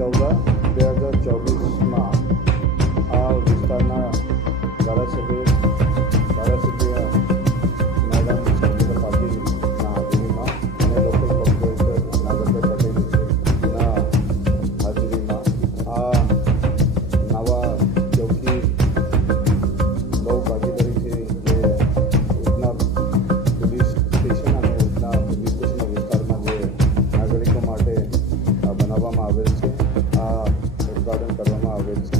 14/2024 આ વિસ્તારના ધારાસભ્ય મેડમ સંગીતા પાટીલના હાજરીમાં અને લોકલ કોર્પોરેટર નાગરભાઈ પટેલના હાજરીમાં આ નવા ચોકી બહુ ભાગીદારી છે જે ઉધના પોલીસ સ્ટેશન અને ઉધના પોલીસ સ્ટેશનના વિસ્તારમાં જે નાગરિકો માટે બનાવવામાં આવેલ છે. આ ઉદ્ઘાટન કરવામાં આવેલ છે.